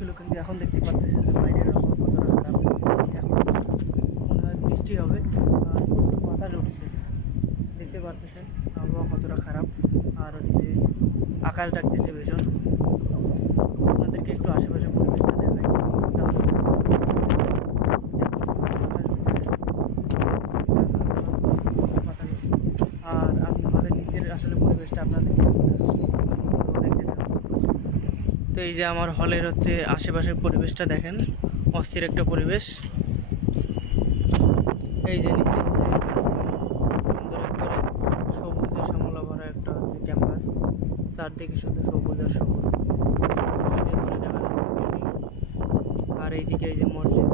ছিল কিন্তু এখন দেখতে পাচ্ছেন যে বাইরের আবহাওয়া কতটা খারাপ মনে হয় বৃষ্টি হবে আর প্রচুর বাতাস উঠছে দেখতে পাচ্ছেন আবহাওয়া কতটা খারাপ আর হচ্ছে আকাশ ডাকতেছে ভীষণ আপনাদেরকে একটু আশেপাশে পরিবেশটা দেখাই। আর আমি আমাদের নিচের আসলে পরিবেশটা আপনাদেরকে। তো এই যে আমার হলের হচ্ছে আশেপাশের পরিবেশটা দেখেন, অস্থির একটা পরিবেশ। এই যে নিচে হচ্ছে সুন্দর একবারে সবুজে শ্যামলা ভরা একটা হচ্ছে ক্যাম্পাস। চারদিকে শুধু সবুজ আর সবুজ। এই যে দেখা যাচ্ছে আর এইদিকে এই যে মসজিদ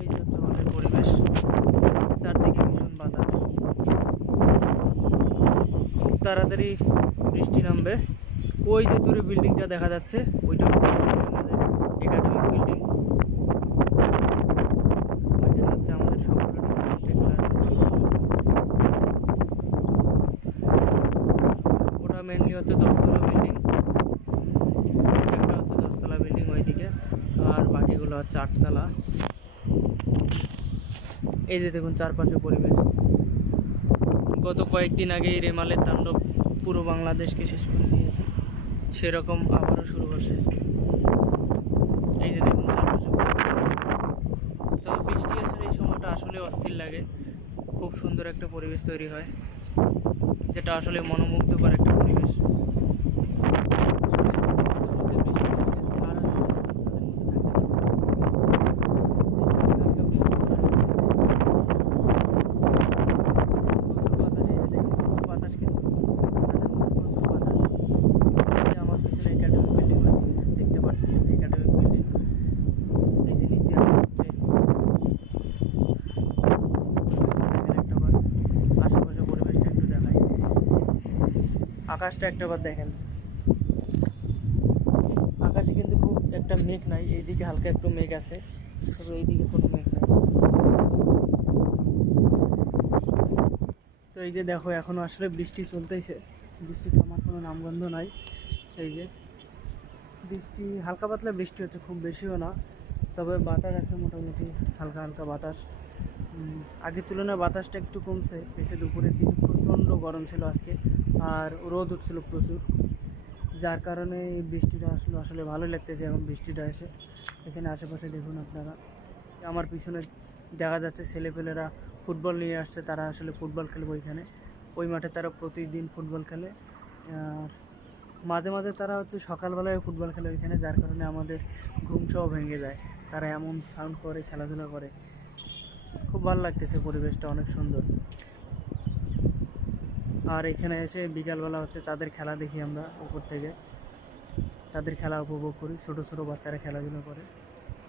এই যে হচ্ছে আমাদের পরিবেশ চারদিকে ভীষণ বাতাস খুব তাড়াতাড়ি বৃষ্টি নামবে। ওই যে দূরে বিল্ডিংটা দেখা যাচ্ছে, ওইটা আমাদের একাডেমিক বিল্ডিং হচ্ছে আমাদের ওটা মেনলি হচ্ছে দশতলা বিল্ডিং একটা হচ্ছে দশতলা বিল্ডিং ওইদিকে, আর বাকিগুলো হচ্ছে আটতলা। এই যে দেখুন চারপাশে পরিবেশ। গত কয়েকদিন আগেই রেমালের তাণ্ডব পুরো বাংলাদেশকে শেষ করে দিয়েছে। সেরকম আবারও শুরু হচ্ছে এই যে দেখুন চারপাশে তো বৃষ্টি আসার এই সময়টা আসলে অস্থির লাগে। খুব সুন্দর একটা পরিবেশ তৈরি হয়। যেটা আসলে মনোমুগ্ধকর একটা পরিবেশ প্রচুর বাতাস এই যে দেখুন, প্রচুর বাতাস কিন্তু ছাদের মধ্যে প্রচুর বাতাস এই যে আমার পিছনে একাডেমিক বিল্ডিং দেখতে পারতেছেন একাডেমিক বিল্ডিং এই যে নিচে আমার হচ্ছে দেখেন একটাবার আশেপাশে পরিবেশটা একটু দেখাই আকাশটা একটাবার দেখেন। আকাশে কিন্তু খুব একটা মেঘ নাই, এইদিকে হালকা একটু মেঘ আছে, তবে এইদিকে কোনো মেঘ নাই। তো এই যে দেখো, এখনও আসলে বৃষ্টি চলতেইছে বৃষ্টি থামার কোনো নামগন্ধ নাই। এই যে বৃষ্টি, হালকা পাতলা বৃষ্টি হচ্ছে, খুব বেশিও না। তবে বাতাস আছে মোটামুটি, হালকা হালকা বাতাস। আগের তুলনায় বাতাসটা একটু কমছে। এসে দুপুরের দিকে প্রচণ্ড গরম ছিল আজকে। আর রোদ উঠছিল প্রচুর। যার কারণে এই বৃষ্টিটা আসলে আসলে ভালো লাগতেছে এখন বৃষ্টিটা এসে। এখানে আশেপাশে দেখুন আপনারা। আমার পিছনে দেখা যাচ্ছে ছেলেপেলেরা ফুটবল নিয়ে আসছে, তারা আসলে ফুটবল খেলবে ওইখানে। ওই মাঠে তারা প্রতিদিন ফুটবল খেলে। আর মাঝে মাঝে তারা হচ্ছে সকালবেলায় ফুটবল খেলে ওইখানে, যার কারণে আমাদের ঘুমসহ ভেঙে যায়। তারা এমন সাউন্ড করে, খেলাধুলা করে। খুব ভালো লাগতেছে পরিবেশটা, অনেক সুন্দর। আর এখানে এসে বিকালবেলা হচ্ছে তাদের খেলা দেখি আমরা উপর থেকে। তাদের খেলা উপভোগ করি, ছোটো ছোটো বাচ্চারা খেলাধুলা করে।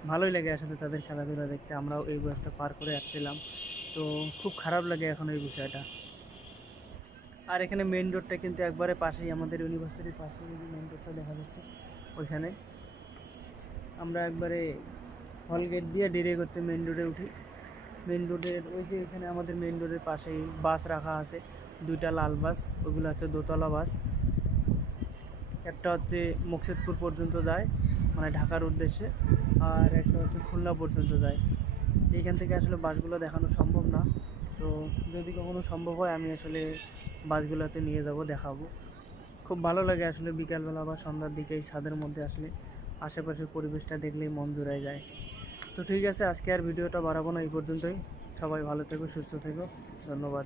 ভালোই লাগে আসলে তাদের খেলাধুলা দেখতে, আমরাও এই বয়সটা পার করে আসছিলাম। তো খুব খারাপ লাগে এখন এই বিষয়টা। আর এখানে মেন রোডটা কিন্তু একবারে পাশেই, আমাদের ইউনিভার্সিটির পাশেই মেন রোডটা দেখা যাচ্ছে, ওইখানে। আমরা একবারে হল গেট দিয়ে ডিরেক্ট হচ্ছে মেন রোডে উঠি। মেন রোডের ওই যে এখানে আমাদের মেন রোডের পাশেই বাস রাখা আছে। দুইটা লাল বাস ওইগুলো হচ্ছে দোতলা বাস। একটা হচ্ছে মুকসেদপুর পর্যন্ত যায় মানে ঢাকার উদ্দেশ্যে, আর একটা হচ্ছে খুলনা পর্যন্ত যায়। এইখান থেকে আসলে বাসগুলো দেখানো সম্ভব না। তো যদি কখনো সম্ভব হয়, আমি আসলে বাসগুলোতে নিয়ে যাব, দেখাবো। খুব ভালো লাগে আসলে বিকালবেলা বা সন্ধ্যার দিকে এই ছাদের মধ্যে আসলে আশেপাশের পরিবেশটা দেখলেই মন জুড়ায় যায়। তো ঠিক আছে, আজকে আর ভিডিওটা বাড়াবো না, এই পর্যন্তই। সবাই ভালো থেকো, সুস্থ থেকো। ধন্যবাদ।